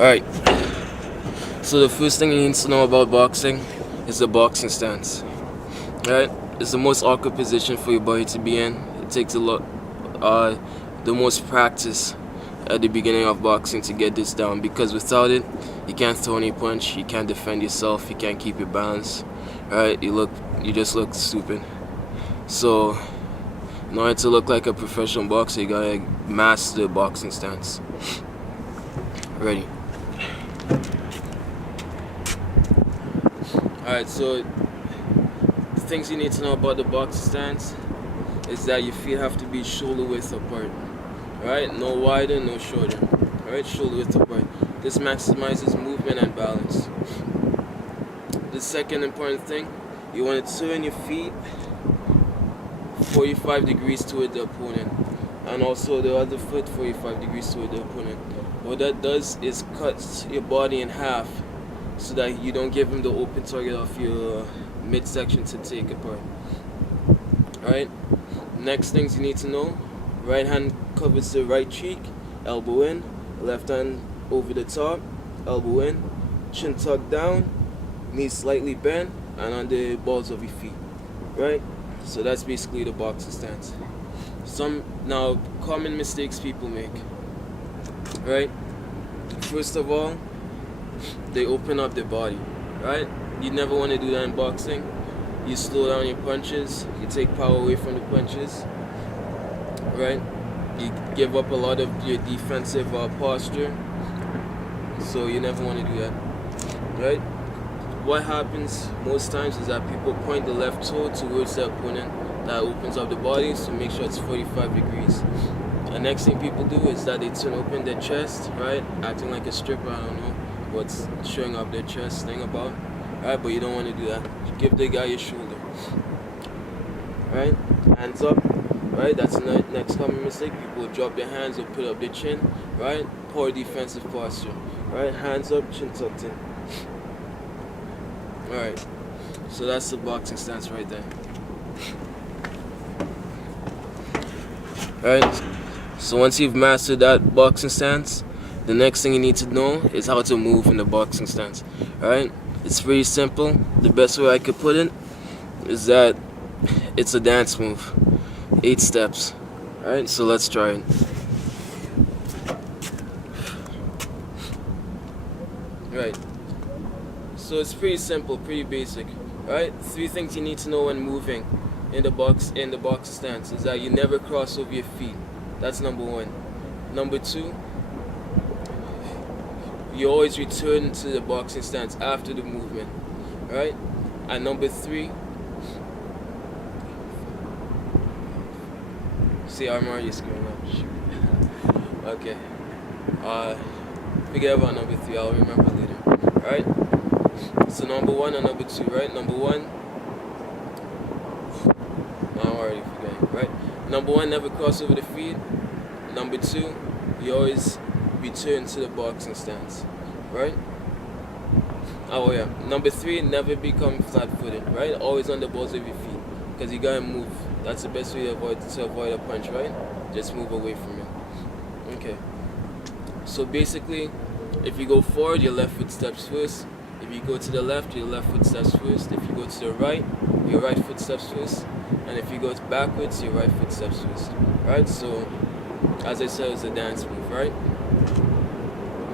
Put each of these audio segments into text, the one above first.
Alright, so the first thing you need to know about boxing is the boxing stance. Right? It's the most awkward position for your body to be in. It takes a lot, the most practice at the beginning of boxing to get this down, because without it, you can't throw any punch, you can't defend yourself, you can't keep your balance. Right? You just look stupid. So, in order to look like a professional boxer, you gotta master the boxing stance. Ready? Alright, so the things you need to know about the boxing stance is that your feet have to be shoulder width apart. Alright, no wider, no shorter. Alright, shoulder width apart. This maximizes movement and balance. The second important thing, you want to turn your feet 45 degrees toward the opponent, and also the other foot 45 degrees toward the opponent. What that does is cuts your body in half so that you don't give him the open target of your midsection to take apart. Alright, next things you need to know: right hand covers the right cheek, elbow in, left hand over the top, elbow in, chin tucked down, knees slightly bent, and on the balls of your feet. Right? So that's basically the boxing stance. Some common mistakes people make. Right? First of all, they open up their body. Right? You never want to do that in boxing. You slow down your punches, you take power away from the punches. Right? You give up a lot of your defensive posture. So you never want to do that. Right? What happens most times is that people point the left toe towards the opponent. That opens up the body, so make sure it's 45 degrees. The next thing people do is that they turn open their chest, right? Acting like a stripper, I don't know what's showing up their chest thing about. Right? But you don't want to do that. Give the guy your shoulder. Right? Hands up. Right? That's the next common mistake. People drop their hands or put up their chin. Right? Poor defensive posture. Right? Hands up, chin tucked in. Alright, so that's the boxing stance right there. Alright, so once you've mastered that boxing stance, the next thing you need to know is how to move in the boxing stance. Alright, it's pretty simple. The best way I could put it is that it's a dance move. 8 steps. Alright, so let's try it. Right. So it's pretty simple, pretty basic, right? 3 things you need to know when moving in the box stance is that you never cross over your feet. That's number 1. Number 2, you always return to the boxing stance after the movement, right? And number 3, see, I'm already screwing up. Okay. Forget about number 3. I'll remember later. Right? So number 1 and number 2, right? Number 1, I'm already forgetting, right? Number 1, never cross over the feet. Number 2, you always return to the boxing stance, right? Oh yeah. Number 3, never become flat-footed, right? Always on the balls of your feet, because you gotta move. That's the best way to avoid a punch, right? Just move away from it. Okay. So basically, if you go forward, your left foot steps first. If you go to the left, your left foot steps first. If you go to the right, your right foot steps first. And if you go backwards, your right foot steps first. Right? So, as I said, it's a dance move, right?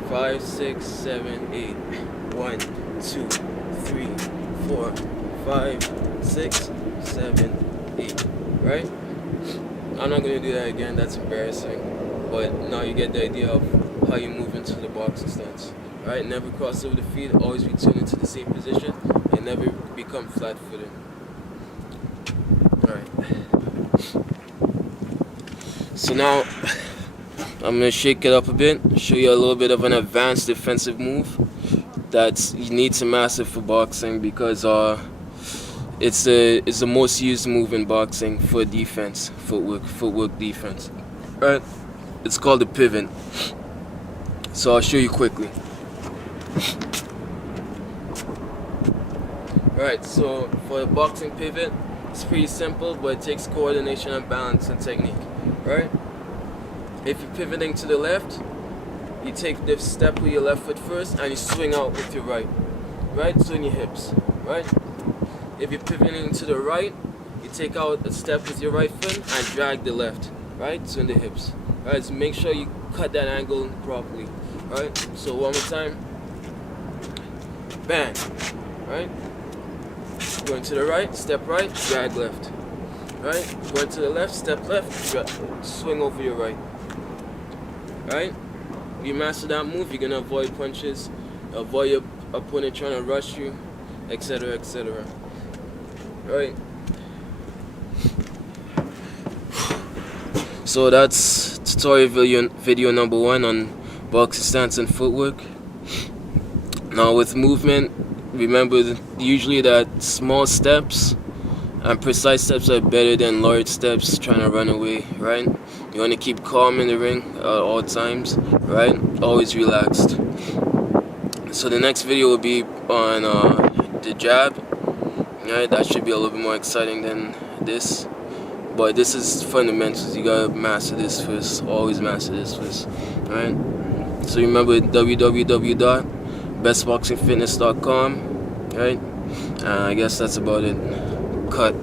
5, 6, 7, 8. 1, 2, 3, 4, 5, 6, 7, 8. Right? I'm not going to do that again. That's embarrassing. But now you get the idea of how you move into the boxing stance. Right? Never cross over the feet, always return into the same position, and never become flat-footed. Alright. So now, I'm going to shake it up a bit, show you a little bit of an advanced defensive move that you need to master for boxing, because it's the most used move in boxing for defense, footwork defense. Right? It's called the pivot. So I'll show you quickly. Right, so for the boxing pivot, it's pretty simple, but it takes coordination and balance and technique. Right? If you're pivoting to the left, you take the step with your left foot first and you swing out with your right. Right? Swing your hips. Right? If you're pivoting to the right, you take out a step with your right foot and drag the left. Right? Swing the hips. Right? So make sure you cut that angle properly. Right? So one more time. Bang. Right? Going to the right, step right, drag left. Right? Going to the left, step left, swing over your right. Right? If you master that move, you're gonna avoid punches, avoid your opponent trying to rush you, etc., etc. Right? So that's tutorial video number 1 on boxing stance and footwork. Now with movement, remember usually that small steps and precise steps are better than large steps trying to run away, right? You want to keep calm in the ring at all times, right? Always relaxed. So the next video will be on the jab, right? That should be a little bit more exciting than this. But this is fundamentals. You gotta master this first. Always master this first, right? So remember www.bestboxingfitness.com, right? I guess that's about it. Cut.